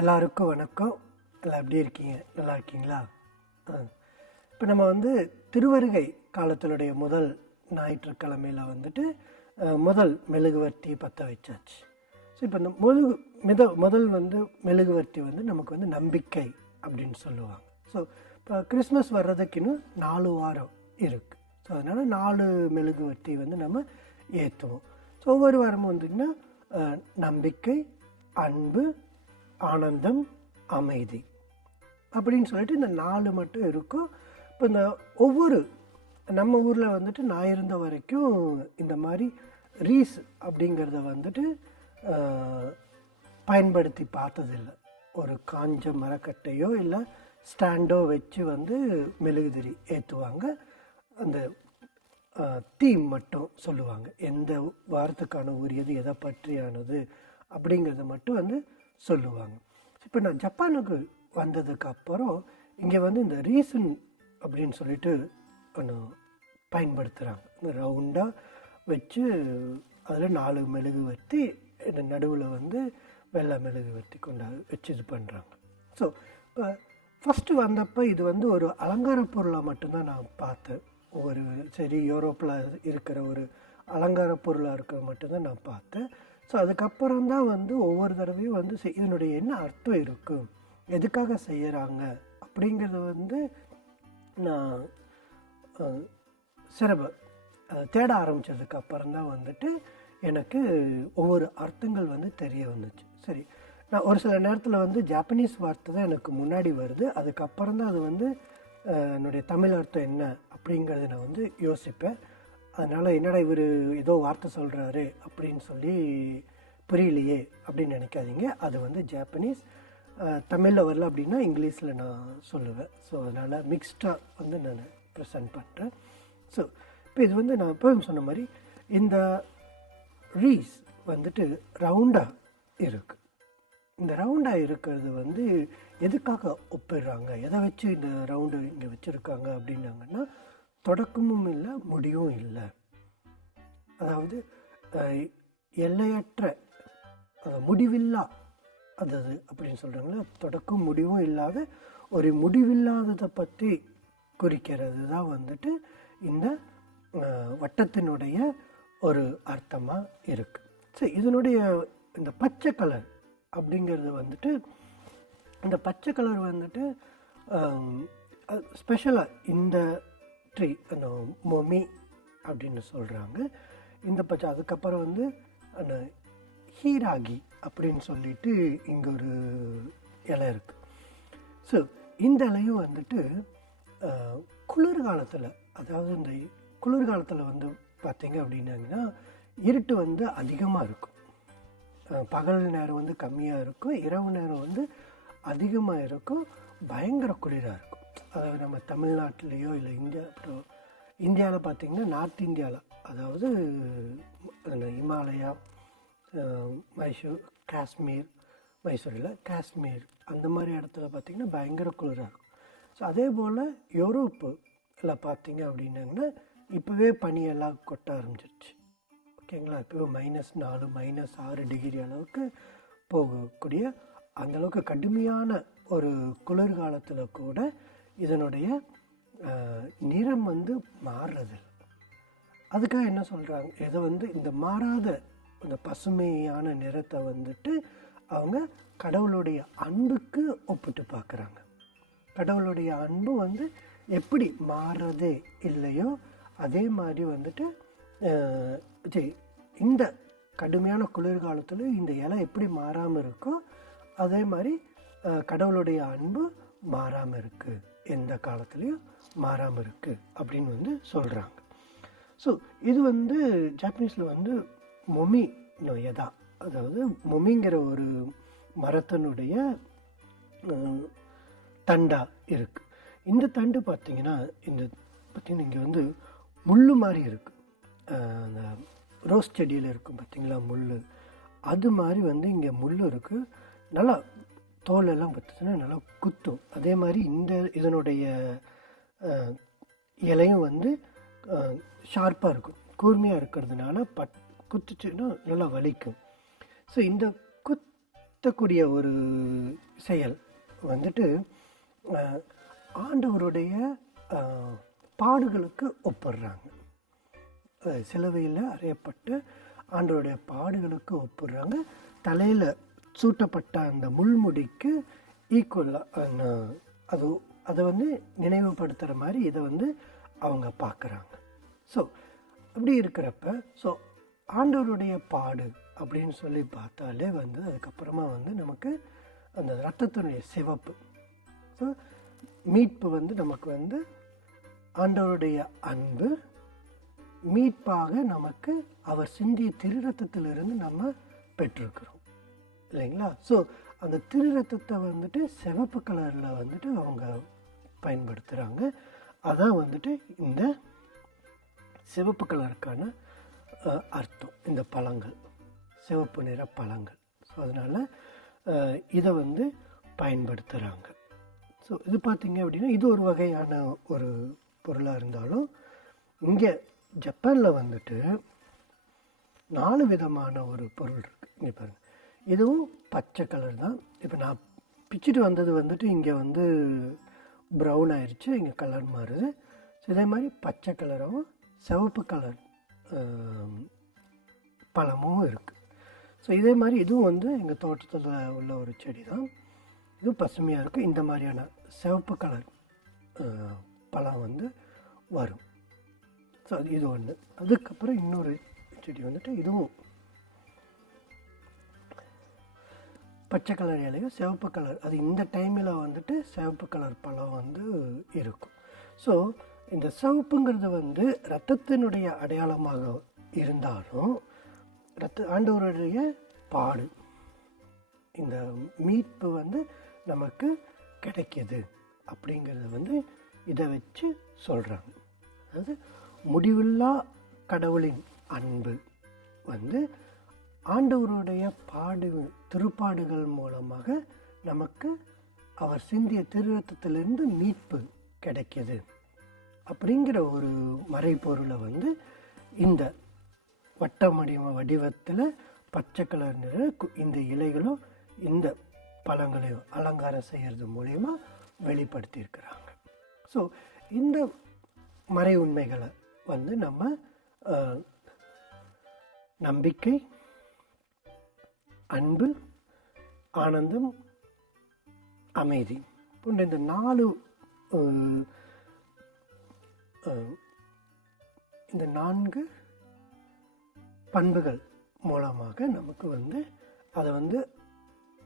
எல்லாருக்கும் வணக்கம். எல்லாம் எப்படி இருக்கீங்க? நல்லா இருக்கீங்களா? இப்போ நம்ம வந்து திருவருகை காலத்தினுடைய முதல் ஞாயிற்றுக்கிழமையில் வந்துட்டு முதல் மெழுகுவர்த்தி பற்ற வச்சாச்சு. ஸோ இப்போ இந்த முழுகு மித முதல் வந்து மெழுகுவர்த்தி வந்து நமக்கு வந்து நம்பிக்கை அப்படின்னு சொல்லுவாங்க. ஸோ இப்போ கிறிஸ்மஸ் வர்றதுக்கு இன்னும் நாலு வாரம் இருக்குது ஸோ அதனால் நாலு மெழுகுவர்த்தி வந்து நம்ம ஏற்றுவோம் ஸோ ஒவ்வொரு வாரமும் வந்துங்கன்னா நம்பிக்கை அன்பு ஆனந்தம் அமைதி. அப்படின்னு சொல்லிட்டு இந்த நாலு மட்டும் இருக்கும். இப்போ இந்த ஒவ்வொரு நம்ம ஊரில் வந்துட்டு நான் இருந்த வரைக்கும் இந்த மாதிரி ரீஸ் அப்படிங்கிறத வந்துட்டு பயன்படுத்தி பார்த்ததில்லை. ஒரு காஞ்ச மரக்கட்டையோ இல்லை ஸ்டாண்டோ வச்சு வந்து மெழுகுதிரி ஏற்றுவாங்க அந்த தீம் மட்டும் சொல்லுவாங்க. எந்த வாரத்துக்கான உரியது எதை பற்றியானது அப்படிங்கிறத மட்டும் வந்து சொல்லுவாங்க. இப்போ நான் ஜப்பானுக்கு வந்ததுக்கு அப்புறம் இங்கே வந்து இந்த ரீசன் அப்படின்னு சொல்லிட்டு ஒன்று பயன்படுத்துகிறாங்க இந்த ரவுண்டாக வச்சு அதில் நாலு மெழுகு வத்தி இந்த நடுவில் வந்து வெள்ளை மெழுகு வத்தி கொண்டா வச்சு இது பண்ணுறாங்க ஸோ இப்போ ஃபஸ்ட்டு வந்தப்போ இது வந்து ஒரு அலங்கார பொருளாக மட்டும்தான் நான் பார்த்தேன். ஒரு சரி யூரோப்பில் இருக்கிற ஒரு அலங்கார பொருளாக இருக்கிற மட்டும்தான் நான் பார்த்தேன். ஸோ அதுக்கப்புறம் தான் வந்து ஒவ்வொரு தடவையும் வந்து செய்- இதனுடைய என்ன அர்த்தம் இருக்கும்? எதுக்காக செய்கிறாங்க அப்படிங்கிறது வந்து நான் சிறப்பு தேட ஆரம்பித்ததுக்கு அப்புறம் தான் வந்துட்டு எனக்கு ஒவ்வொரு அர்த்தங்கள் வந்து தெரிய வந்துச்சு. சரி நான் ஒரு சில நேரத்தில் வந்து ஜாப்பனீஸ் வார்த்தை தான் எனக்கு முன்னாடி வருது. அதுக்கப்புறம் தான் அது வந்து என்னுடைய தமிழ் அர்த்தம் என்ன அப்படிங்கிறத நான் வந்து யோசிப்பேன். அதனால் என்னடா இவர் ஏதோ வார்த்தை சொல்கிறாரு அப்படின்னு சொல்லி புரியலையே அப்படின்னு நினைக்காதீங்க. அது வந்து ஜாப்பனீஸ் தமிழில் வரல அப்படின்னா இங்கிலீஷில் நான் சொல்லுவேன். ஸோ அதனால் மிக்ஸ்டாக வந்து நான் ப்ரெசென்ட் பண்ணுறேன் ஸோ இப்போ இது வந்து நான் இப்போ சொன்ன மாதிரி இந்த ரீஸ் வந்துட்டு ரவுண்டாக இருக்குது இந்த ரவுண்டாக இருக்கிறது வந்து எதுக்காக ஒப்பிடுறாங்க? எதை வச்சு இந்த ரவுண்டு இங்கே வச்சுருக்காங்க அப்படின்னாங்கன்னா தொடக்கமும் இல்லை முடியும் இல்லை. அதாவது எல்லையற்ற முடிவில்லா அது அது அப்படின்னு சொல்கிறாங்களே தொடக்கம் முடிவும் இல்லாத ஒரு முடிவில்லாததை பற்றி குறிக்கிறது தான் வந்துட்டு இந்த வட்டத்தினுடைய ஒரு அர்த்தமாக இருக்குது சரி இதனுடைய இந்த பச்சை கலர் அப்படிங்கிறது வந்துட்டு இந்த பச்சை கலர் வந்துட்டு ஸ்பெஷலாக இந்த ட்ரீ அந்த மொமி அப்படின்னு சொல்கிறாங்க இந்த பச்சை அதுக்கப்புறம் வந்து அந்த ஹீராகி அப்படின்னு சொல்லிட்டு இங்கே ஒரு இலை இருக்குது ஸோ இந்த இலையும் வந்துட்டு குளிர்காலத்தில் அதாவது இந்த குளிர்காலத்தில் வந்து பார்த்தீங்க அப்படின்னாங்கன்னா இருட்டு வந்து அதிகமாக இருக்கும். பகல் நேரம் வந்து கம்மியாக இருக்கும். இரவு நேரம் வந்து அதிகமாக இருக்கும். பயங்கர குளிராக இருக்கும். அதாவது நம்ம தமிழ்நாட்டிலேயோ இல்லை இந்தியா அப்புறம் இந்தியாவில் பார்த்தீங்கன்னா நார்த் இந்தியாவில் அதாவது அந்த இமாலயா மைசூர் காஷ்மீர் மைசூரில் காஷ்மீர் அந்த மாதிரி இடத்துல பார்த்திங்கன்னா பயங்கர குளிராக இருக்கும். ஸோ அதே போல் யூரோப்பு இல்லை பார்த்திங்க அப்படின்னாங்கன்னா இப்போவே பனியெல்லாம் கொட்ட ஆரம்பிச்சிருச்சு. ஓகேங்களா? இப்போ மைனஸ் நாலு மைனஸ் ஆறு டிகிரி அளவுக்கு போகக்கூடிய அந்த அளவுக்கு கடுமையான ஒரு குளிர்காலத்தில் கூட இதனுடைய நிறம் வந்து மாறுறது அதுக்காக என்ன சொல்கிறாங்க இதை வந்து இந்த மாறாத இந்த பசுமையான நிறத்தை வந்துட்டு அவங்க கடவுளுடைய அன்புக்கு ஒப்பிட்டு பார்க்குறாங்க. கடவுளுடைய அன்பு வந்து எப்படி மாறுறதே இல்லையோ அதே மாதிரி வந்துட்டு சரி, இந்த கடுமையான குளிர்காலத்தில் இந்த இலை எப்படி மாறாமல் இருக்கோ அதே மாதிரி கடவுளுடைய அன்பு மாறாமல் இருக்குது எந்த காலத்துலேயும் மாறாமல் இருக்குது அப்படின்னு வந்து சொல்கிறாங்க ஸோ இது வந்து ஜாப்பனீஸில் வந்து மொமி நொயதா அதாவது மொமிங்கிற ஒரு மரத்தினுடைய தண்டாக தண்டா இருக்குது இந்த தண்டு பார்த்தீங்கன்னா இந்த பார்த்தீங்கன்னா இங்கே வந்து முள் மாதிரி இருக்குது ரோஸ் செடியில் இருக்கும் பார்த்தீங்களா முள் அது மாதிரி வந்து இங்கே முள் இருக்குது நல்லா தோலெல்லாம் பார்த்துச்சுன்னா நல்லா குத்தும். அதே மாதிரி இந்த இதனுடைய இலையும் வந்து ஷார்ப்பாக இருக்கும். கூர்மையாக இருக்கிறதுனால பட் குத்துச்சுன்னா நல்லா வலிக்கும். ஸோ இந்த குத்தக்கூடிய ஒரு செயல் வந்துட்டு ஆண்டவருடைய பாடுகளுக்கு ஒப்பிடுறாங்க. சிலுவையில் அறையப்பட்டு ஆண்டவருடைய பாடுகளுக்கு ஒப்புடுறாங்க. தலையில் சூட்டப்பட்ட அந்த முள்முடிக்கு ஈக்குவலாக அது அதை வந்து நினைவுபடுத்துகிற மாதிரி இதை வந்து அவங்க பார்க்குறாங்க. ஸோ அப்படி இருக்கிறப்ப ஸோ ஆண்டவருடைய பாடு அப்படின்னு சொல்லி பார்த்தாலே வந்து அதுக்கப்புறமா வந்து நமக்கு அந்த ரத்தத்தினுடைய சிவப்பு. ஸோ மீட்பு வந்து நமக்கு வந்து ஆண்டவருடைய அன்பு மீட்பாக நமக்கு அவர் சிந்திய திருரத்தத்திலிருந்து நம்ம பெற்றிருக்கிறோம். இல்லைங்களா? ஸோ அந்த திருரத்தத்தை வந்துட்டு சிவப்பு கலரில் வந்துட்டு அவங்க பயன்படுத்துகிறாங்க அதான் வந்துட்டு இந்த சிவப்பு கலருக்கான அர்த்தம் இந்த பழங்கள். சிவப்பு நிற பழங்கள். ஸோ அதனால் இதை வந்து பயன்படுத்துகிறாங்க ஸோ இது பார்த்தீங்க அப்படின்னா இது ஒரு வகையான ஒரு பொருளாக இருந்தாலும் இங்கே ஜப்பானில் வந்துட்டு நாலு விதமான ஒரு பொருள் இருக்குது இங்கே பாருங்கள் இதுவும் பச்சை கலர் தான். இப்போ நான் பிச்சுட்டு வந்தது வந்துட்டு இங்கே வந்து ப்ரௌன் ஆயிடுச்சு இங்கே கலர் மாறுது. ஸோ இதே மாதிரி பச்சை கலரும் சிவப்பு கலர் பழமும் இருக்குது ஸோ இதே மாதிரி இதுவும் வந்து எங்கள் தோட்டத்தில் உள்ள ஒரு செடி தான். இதுவும் பசுமையாக இருக்குது இந்த மாதிரியான சிவப்பு கலர் பழம் வந்து வரும். ஸோ அது இது ஒன்று அதுக்கப்புறம் இன்னொரு செடி வந்துட்டு இதுவும். பச்சை கலர் இலையும் சிவப்பு கலர். அது இந்த டைமில் வந்துட்டு சிவப்பு கலர் பழம் வந்து இருக்கும். ஸோ இந்த சிவப்புங்கிறது வந்து ரத்தத்தினுடைய அடையாளமாக இருந்தாலும் ரத்த ஆண்டவருடைய பாடு இந்த மீட்பு வந்து நமக்கு கிடைக்கிது அப்படிங்கிறது வந்து இதை வச்சு சொல்கிறாங்க அதாவது முடிவில்லா கடவுளின் அன்பு வந்து ஆண்டவருடைய பாடு திருப்பாடுகள் மூலமாக நமக்கு அவர் சிந்திய திருரத்தத்திலிருந்து மீட்பு கிடைக்கிது. அப்படிங்கிற ஒரு மறைப்பொருளை வந்து இந்த வட்டமடிம வடிவத்தில் பச்சை கலர் நிற இந்த இலைகளும் இந்த பழங்களையும் அலங்காரம் செய்கிறது மூலயமா வெளிப்படுத்தியிருக்கிறாங்க. ஸோ இந்த மறை உண்மைகளை வந்து நம்ம அஹ், நம்பிக்கை அன்பு ஆனந்தம் அமைதி. போன்ற இந்த நாலு இந்த நான்கு பண்புகள் மூலமாக நமக்கு வந்து அதை வந்து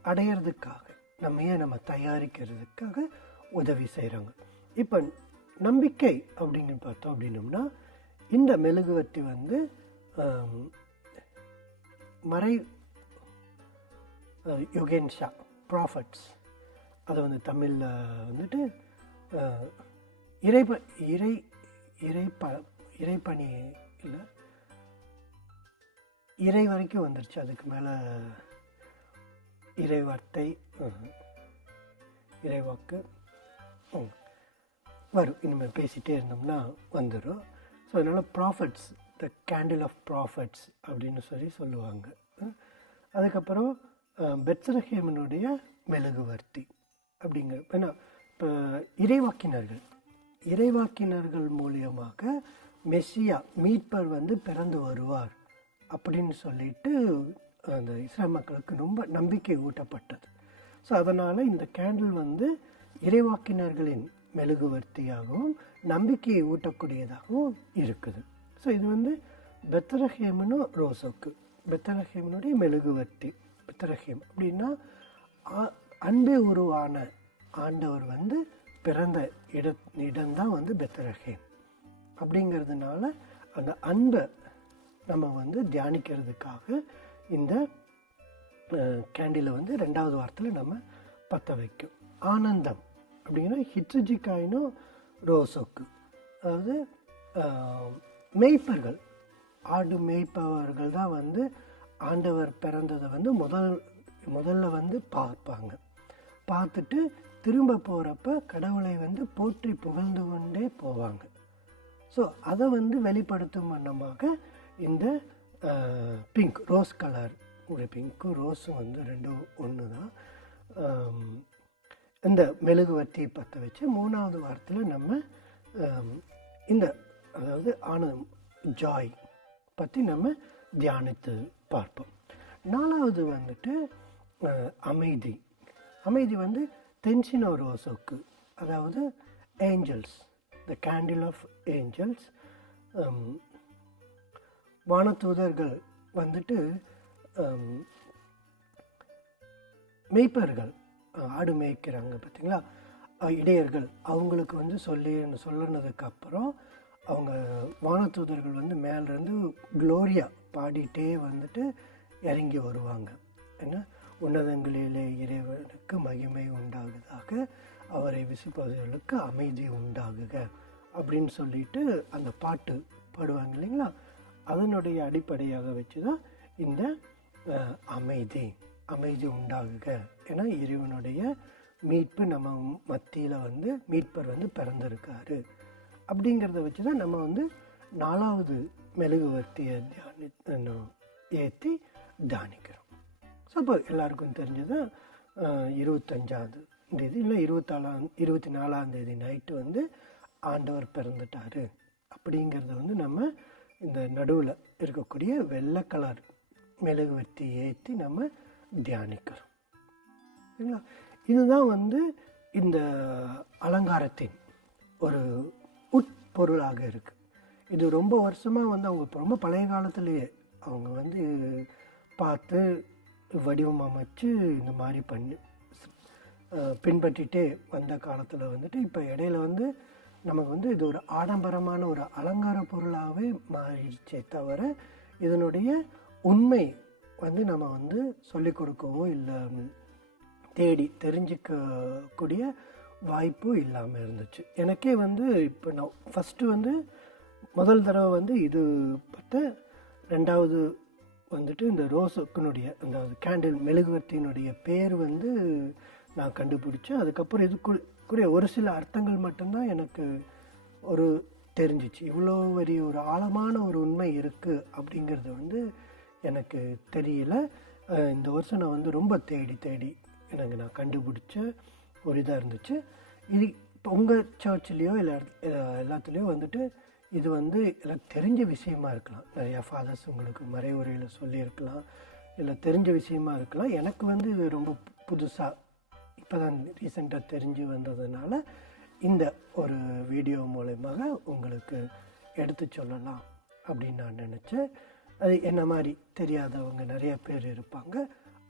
அடையிறதுக்காக நம்மையே நம்ம தயாரிக்கிறதுக்காக உதவி செய்கிறாங்க இப்போ நம்பிக்கை அப்படின்னு பார்த்தோம் அப்படின்னம்னா இந்த மெழுகுவர்த்தி வந்து மறை யுகேன்ஷா ப்ராஃபட்ஸ் அதை வந்து தமிழில் வந்துட்டு இறைப இறை இறைப்ப இறைப்பணி இல்லை இறை வரைக்கும் வந்துருச்சு. அதுக்கு மேலே இறைவார்த்தை இறைவாக்கு ம், வரும். இனிமேல் பேசிகிட்டே இருந்தோம்னா வந்துடும் ஸோ அதனால் profits the candle of profits அப்படின்னு சொல்லி சொல்லுவாங்க. அதுக்கப்புறம் பெட்சரஹேமனுடைய மெழுகுவர்த்தி அப்படிங்கிற ஏன்னா இப்போ இறைவாக்கினர்கள் இறைவாக்கினர்கள் மூலியமாக மெஸ்ஸியா மீட்பர் வந்து பிறந்து வருவார் அப்படின்னு சொல்லிட்டு அந்த இஸ்லாம் மக்களுக்கு ரொம்ப நம்பிக்கை ஊட்டப்பட்டது. ஸோ அதனால் இந்த கேண்டில் வந்து இறைவாக்கினர்களின் மெழுகுவர்த்தியாகவும் நம்பிக்கையை ஊட்டக்கூடியதாகவும் இருக்குது. ஸோ இது வந்து பெத்தரஹேமனும் ரோசோக்கு. பெத்தரஹேமனுடைய மெழுகுவர்த்தி. பெத்தரஹேம் அப்படின்னா அன்பே உருவான ஆண்டவர் வந்து பிறந்த இட இடம்தான் வந்து பெத்தரஹேம். அப்படிங்கிறதுனால அந்த அன்பை நம்ம வந்து தியானிக்கிறதுக்காக இந்த கேண்டிலை வந்து ரெண்டாவது வாரத்தில் நம்ம பற்ற வைக்கும். ஆனந்தம். அப்படின்னா ஹிட்ரிஜிக்காயினும் ரோசோக்கு. அதாவது மேய்ப்பர்கள். ஆடு மேய்ப்பவர்கள் தான் வந்து ஆண்டவர் பிறந்ததை வந்து முதல் முதல்ல வந்து பார்ப்பாங்க. பார்த்துட்டு திரும்ப போகிறப்ப கடவுளை வந்து போற்றி புகழ்ந்து கொண்டே போவாங்க. ஸோ அதை வந்து வெளிப்படுத்தும் வண்ணமாக இந்த பிங்க் ரோஸ் கலர் ஒரு பிங்க்கும் ரோஸும் வந்து ரெண்டும் ஒன்று தான் இந்த மெழுகுவர்த்தி பற்ற வச்சு மூணாவது வாரத்தில் நம்ம இந்த அதாவது ஆனந்தம் ஜாய் பற்றி நம்ம தியானித்து பார்ப்போம். நாலாவது வந்துட்டு அமைதி. அமைதி வந்து தென்சினோ ரோசோக்கு அதாவது angels the candle of angels வானத்தூதர்கள் வந்துட்டு மெய்ப்பர்கள் மேய்ப்பர்கள் ஆடு மேய்க்கிறாங்க பார்த்தீங்களா? இடையர்கள். அவங்களுக்கு வந்து சொல்லி சொல்லுனதுக்கு அப்புறம் அவங்க வானத்தூதர்கள் வந்து மேலேருந்து க்ளோரியா பாடிட்டே வந்துட்டு இறங்கி வருவாங்க. ஏன்னா உன்னதங்களிலே இறைவனுக்கு மகிமை உண்டாகுதாக அவரை விசுவாசிகளுக்கு அமைதி உண்டாகுக அப்படின்னு சொல்லிட்டு அந்த பாட்டு பாடுவாங்க இல்லைங்களா? அதனுடைய அடிப்படையாக வச்சு தான் இந்த அமைதி அமைதி உண்டாகுக ஏன்னா இறைவனுடைய மீட்பு நம்ம மத்தியில் வந்து மீட்பர் வந்து பிறந்திருக்காரு. அப்படிங்கிறத வச்சு தான் நம்ம வந்து நாலாவது மெழுகுவர்த்தியை தியானி ஏற்றி தியானிக்கிறோம். ஸோ அப்போ எல்லாருக்கும் தெரிஞ்சது இருபத்தஞ்சாவது தேதி இல்லை இருபத்தாலாம் இருபத்தி நாலாம் தேதி நைட்டு வந்து ஆண்டவர் பிறந்துட்டாரு. அப்படிங்கிறத வந்து நம்ம இந்த நடுவில் இருக்கக்கூடிய வெள்ளை கலர் மெழுகுவர்த்தி ஏற்றி நம்ம தியானிக்கிறோம். சரிங்களா? இதுதான் வந்து இந்த அலங்காரத்தின் ஒரு உட்பொருளாக இருக்குது இது ரொம்ப வருஷமாக வந்து அவங்க ரொம்ப பழைய காலத்துலேயே அவங்க வந்து பார்த்து வடிவம் அமைச்சு இந்த மாதிரி பண்ணி பின்பற்றிட்டே வந்த காலத்தில் வந்துட்டு இப்போ இடையில வந்து நமக்கு வந்து இது ஒரு ஆடம்பரமான ஒரு அலங்கார பொருளாகவே மாறிடுச்சே தவிர இதனுடைய உண்மை வந்து நம்ம வந்து சொல்லிக் கொடுக்கவோ இல்லை தேடி தெரிஞ்சிக்கக்கூடிய வாய்ப்பும் இல்லாமல் இருந்துச்சு. எனக்கே வந்து இப்போ நான் ஃபஸ்ட்டு வந்து முதல் தடவை வந்து இது பட்ட ரெண்டாவது வந்துட்டு இந்த ரோஸுக்குனுடைய அந்த கேண்டில் மெழுகுவர்த்தியினுடைய பேர் வந்து நான் கண்டுபிடிச்சேன் அதுக்கப்புறம் இதுக்குரிய ஒரு சில அர்த்தங்கள் மட்டும்தான் எனக்கு ஒரு தெரிஞ்சிச்சு. இவ்வளோ பெரிய ஒரு ஆழமான ஒரு உண்மை இருக்குது அப்படிங்கிறது வந்து எனக்கு தெரியல. இந்த வருஷம் நான் வந்து ரொம்ப தேடி தேடி எனக்கு நான் கண்டுபிடிச்ச ஒரு இதாக இருந்துச்சு. இது இப்போ உங்கள் சர்ச்சிலேயோ இல்லை எல்லாத்துலேயோ வந்துட்டு இது வந்து எனக்கு தெரிஞ்ச விஷயமா இருக்கலாம். நிறையா ஃபாதர்ஸ் உங்களுக்கு மறைவுரையில் சொல்லியிருக்கலாம். இல்லை தெரிஞ்ச விஷயமா இருக்கலாம். எனக்கு வந்து இது ரொம்ப புதுசாக இப்போ தான் ரீசெண்டாக தெரிஞ்சு வந்ததுனால இந்த ஒரு வீடியோ மூலயமாக உங்களுக்கு எடுத்து சொல்லலாம் அப்படின்னு நான் நினச்சேன். அது என்ன மாதிரி தெரியாதவங்க நிறைய பேர் இருப்பாங்க.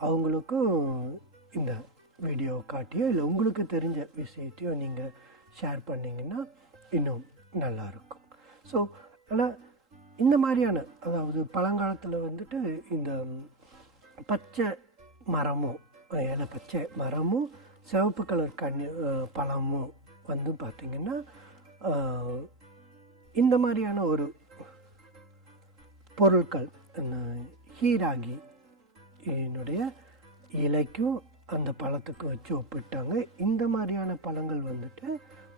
அவங்களுக்கும் இந்த வீடியோ காட்டியோ இல்லை உங்களுக்கு தெரிஞ்ச விஷயத்தையோ நீங்கள் ஷேர் பண்ணிங்கன்னா இன்னும் நல்லாயிருக்கும் ஸோ ஆனால் இந்த மாதிரியான அதாவது பழங்காலத்தில் வந்துட்டு இந்த பச்சை மரமும் இலை பச்சை மரமும் சிவப்பு கலர் கண்ணி பழமும் வந்து பார்த்திங்கன்னா இந்த மாதிரியான ஒரு பொருட்கள் அந்த ஹீராகி என்னுடைய இலைக்கும் அந்த பழத்துக்கு வச்சு ஒப்பிட்டாங்க. இந்த மாதிரியான பழங்கள் வந்துட்டு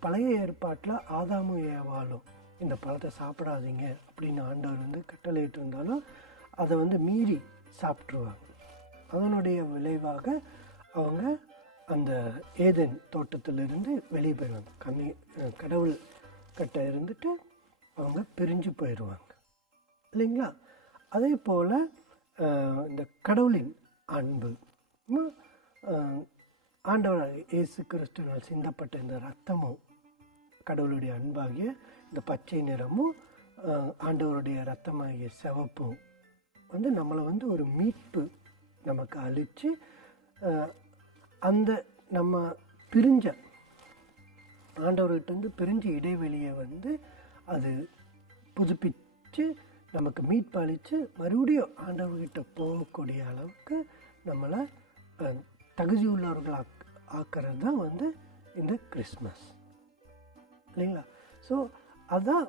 பழைய ஏற்பாட்டில் ஆதாமும் ஏவாளும் இந்த பழத்தை சாப்பிடாதீங்க அப்படின்னு ஆண்டவர் வந்து கட்டளையிட்டு இருந்தாலும் அதை வந்து மீறி சாப்பிட்ருவாங்க அதனுடைய விளைவாக அவங்க அந்த ஏதேன் தோட்டத்திலிருந்து வெளியே போயிடுவாங்க. கம்மி கடவுள் கட்ட இருந்துட்டு அவங்க பிரிஞ்சு போயிடுவாங்க. இல்லைங்களா? அதே போல் இந்த கடவுளின் அன்பு. ஆண்டவர் இயேசு கிறிஸ்துவினால் சிந்தப்பட்ட இந்த ரத்தமும் கடவுளுடைய அன்பாகிய இந்த பச்சை நிறமும் ஆண்டவருடைய ரத்தமாகிய சிவப்பும் வந்து நம்மளை வந்து ஒரு மீட்பு நமக்கு அழித்து அந்த நம்ம பிரிஞ்ச ஆண்டவர்கிட்டருந்து பிரிஞ்ச இடைவெளியை வந்து அது புதுப்பித்து நமக்கு மீட்பு அழித்து மறுபடியும் ஆண்டவர்கிட்ட போகக்கூடிய அளவுக்கு நம்மளை தகுதி உள்ளவர்கள் ஆக் ஆக்கிறது தான் வந்து இந்த கிறிஸ்மஸ். இல்லைங்களா? ஸோ அதுதான்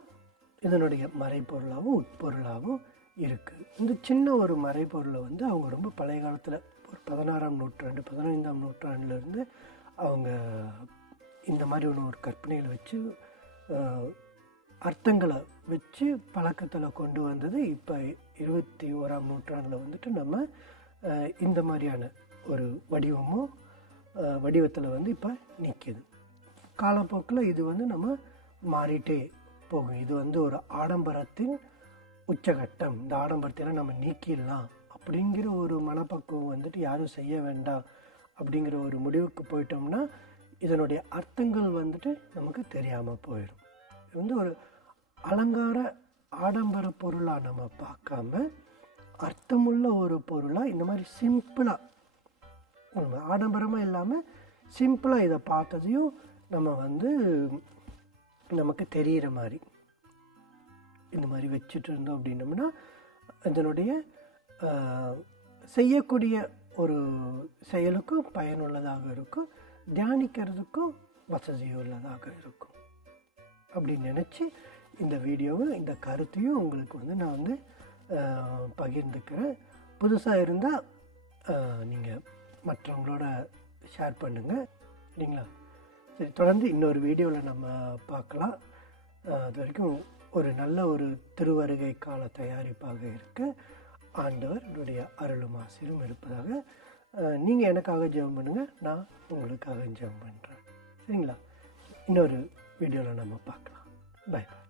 இதனுடைய மறைப்பொருளாகவும் உட்பொருளாகவும் இருக்குது இந்த சின்ன ஒரு மறைப்பொருளை வந்து அவங்க ரொம்ப பழைய காலத்தில் ஒரு பதினாறாம் நூற்றாண்டு பதினைந்தாம் நூற்றாண்டுலேருந்து அவங்க இந்த மாதிரி ஒன்று ஒரு கற்பனையில் வச்சு அர்த்தங்களை வச்சு பழக்கத்தில் கொண்டு வந்தது. இப்போ இருபத்தி ஓராம் நூற்றாண்டில் வந்துட்டு நம்ம இந்த மாதிரியான ஒரு வடிவமும் வடிவத்தில் வந்து இப்போ நிற்கிது காலப்போக்கில் இது வந்து நம்ம மாறிட்டே போகும். இது வந்து ஒரு ஆடம்பரத்தின் உச்சகட்டம். இந்த ஆடம்பரத்தையெல்லாம் நம்ம நீக்கிடலாம் அப்படிங்கிற ஒரு மனப்பக்குவம் வந்துட்டு யாரும் செய்ய வேண்டாம் அப்படிங்கிற ஒரு முடிவுக்கு போயிட்டோம்னா இதனுடைய அர்த்தங்கள் வந்துட்டு நமக்கு தெரியாமல் போயிடும். இது வந்து ஒரு அலங்கார ஆடம்பர பொருளாக நம்ம பார்க்காம அர்த்தமுள்ள ஒரு பொருளாக இந்த மாதிரி சிம்பிளாக ஆடம்பரமாக இல்லாமல் சிம்பிளாக இதை பார்த்ததையும் நம்ம வந்து நமக்கு தெரிகிற மாதிரி. இந்த மாதிரி வச்சுட்டு இருந்தோம் அப்படின்னோம்னா இதனுடைய செய்யக்கூடிய ஒரு செயலுக்கும் பயனுள்ளதாக இருக்கும். தியானிக்கிறதுக்கும் வசதியுள்ளதாக இருக்கும். அப்படின்னு நினச்சி இந்த வீடியோவை இந்த கருத்தையும் உங்களுக்கு வந்து நான் வந்து பகிர்ந்துக்கிறேன். புதுசாக இருந்தால் நீங்கள் மற்றவங்களோட ஷேர் பண்ணுங்கள் சரிங்களா? சரி தொடர்ந்து இன்னொரு வீடியோவில் நம்ம பார்க்கலாம். அது வரைக்கும் ஒரு நல்ல ஒரு திருவருகை கால தயாரிப்பாக இருக்க ஆண்டவர் என்னுடைய அருளும் ஆசிரும் இருப்பதாக. நீங்கள் எனக்காக ஜெபம் பண்ணுங்கள் நான் உங்களுக்காக ஜெபம் பண்ணுறேன் சரிங்களா? இன்னொரு வீடியோவில் நம்ம பார்க்கலாம். By by